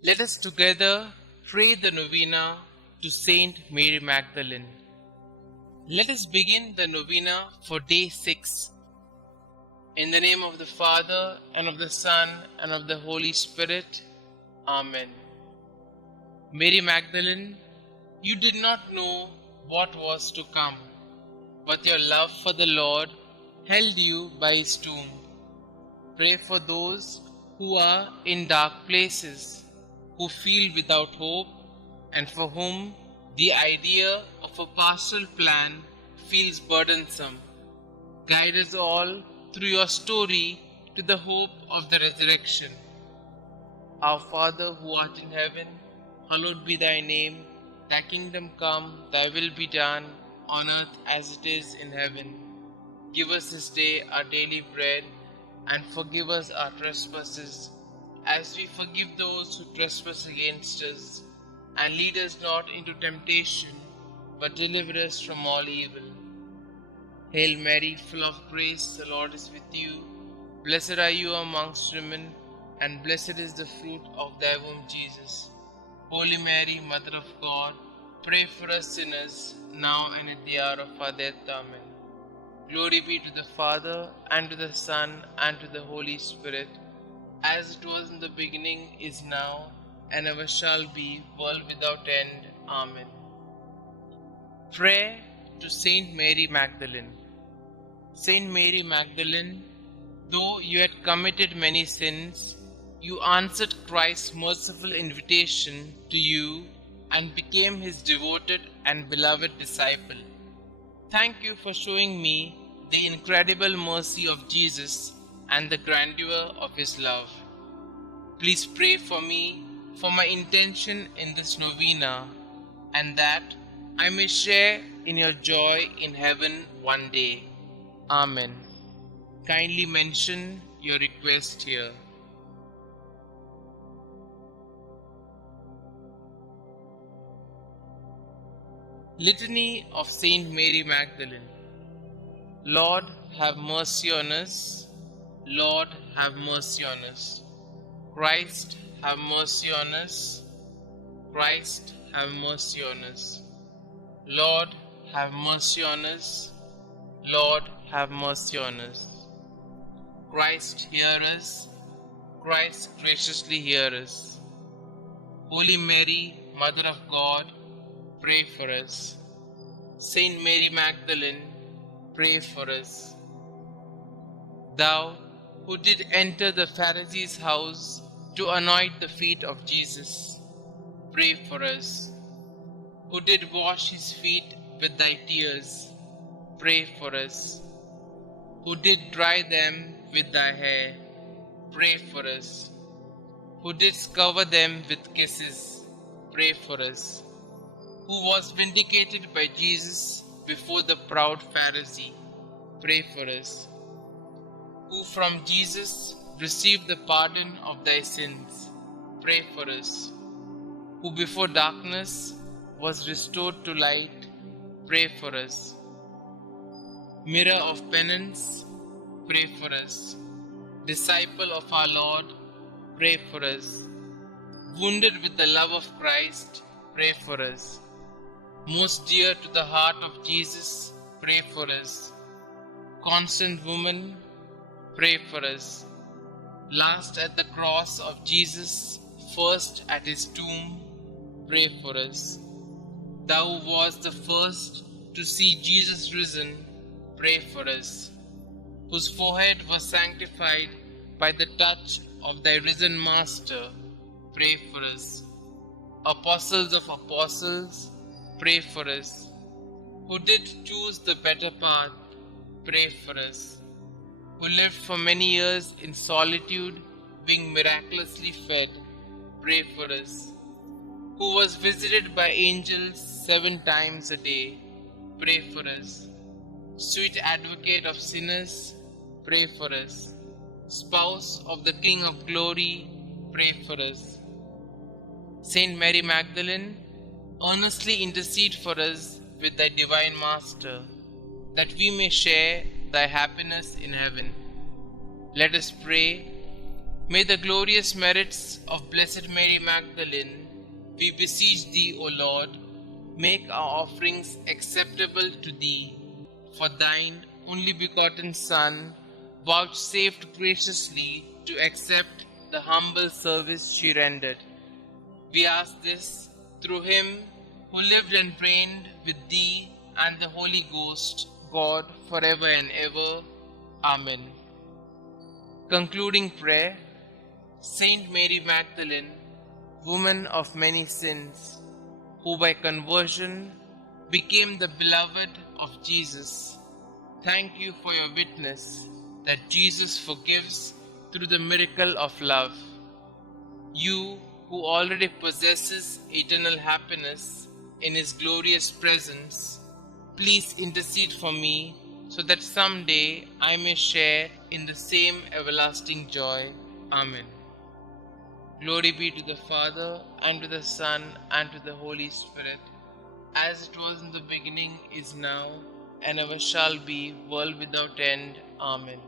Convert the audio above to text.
Let us together pray the Novena to St Mary Magdalene. Let us begin the Novena for day 6. In the name of the Father, and of the Son, and of the Holy Spirit. Amen. Mary Magdalene, you did not know what was to come, but your love for the Lord held you by his tomb. Pray for those who are in dark places, who feel without hope, and for whom the idea of a pastoral plan feels burdensome. Guide us all through your story to the hope of the resurrection. Our Father who art in heaven, hallowed be thy name. Thy kingdom come, thy will be done, on earth as it is in heaven. Give us this day our daily bread, and forgive us our trespasses, as we forgive those who trespass against us. And lead us not into temptation, but deliver us from all evil. Hail Mary, full of grace, the Lord is with you. Blessed are you amongst women, and blessed is the fruit of thy womb, Jesus. Holy Mary, Mother of God, pray for us sinners, now and at the hour of our death. Amen. Glory be to the Father, and to the Son, and to the Holy Spirit, as it was in the beginning, is now, and ever shall be, world without end. Amen. Prayer to St Mary Magdalene. St Mary Magdalene, though you had committed many sins, you answered Christ's merciful invitation to you and became his devoted and beloved disciple. Thank you for showing me the incredible mercy of Jesus and the grandeur of his love. Please pray for me, for my intention in this novena, and that I may share in your joy in heaven one day. Amen. Kindly mention your request here. Litany of Saint Mary Magdalene. Lord, have mercy on us. Lord, have mercy on us. Christ, have mercy on us. Christ, have mercy on us. Lord, have mercy on us. Lord, have mercy on us. Christ, hear us. Christ, graciously hear us. Holy Mary, Mother of God, pray for us. Saint Mary Magdalene, pray for us. Thou who did enter the Pharisee's house to anoint the feet of Jesus, pray for us. Who did wash his feet with thy tears, pray for us. Who did dry them with thy hair, pray for us. Who didst cover them with kisses, pray for us. Who was vindicated by Jesus before the proud Pharisee, pray for us. Who from Jesus received the pardon of thy sins, pray for us. Who before darkness was restored to light, pray for us. Mirror of penance, pray for us. Disciple of our Lord, pray for us. Wounded with the love of Christ, pray for us. Most dear to the heart of Jesus, pray for us. Constant woman, pray for us. Last at the cross of Jesus, first at his tomb, pray for us. Thou who wast the first to see Jesus risen, pray for us. Whose forehead was sanctified by the touch of thy risen Master, pray for us. Apostles of apostles, pray for us. Who did choose the better path, pray for us. Who lived for many years in solitude, being miraculously fed, pray for us. Who was visited by angels 7 times a day, pray for us. Sweet advocate of sinners, pray for us. Spouse of the King of glory, pray for us. Saint Mary Magdalene, earnestly intercede for us with thy divine Master, that we may share thy happiness in heaven. Let us pray. May the glorious merits of Blessed Mary Magdalene, we beseech thee, O Lord, make our offerings acceptable to thee. For thine only begotten Son vouchsafed graciously to accept the humble service she rendered. We ask this through him who lived and reigned with thee and the Holy Ghost, God, forever and ever. Amen. Concluding prayer. Saint Mary Magdalene, woman of many sins, who by conversion became the beloved of Jesus, thank you for your witness that Jesus forgives through the miracle of love. You, who already possesses eternal happiness in His glorious presence, please intercede for me so that someday I may share in the same everlasting joy. Amen. Glory be to the Father, and to the Son, and to the Holy Spirit, as it was in the beginning, is now, and ever shall be, world without end. Amen.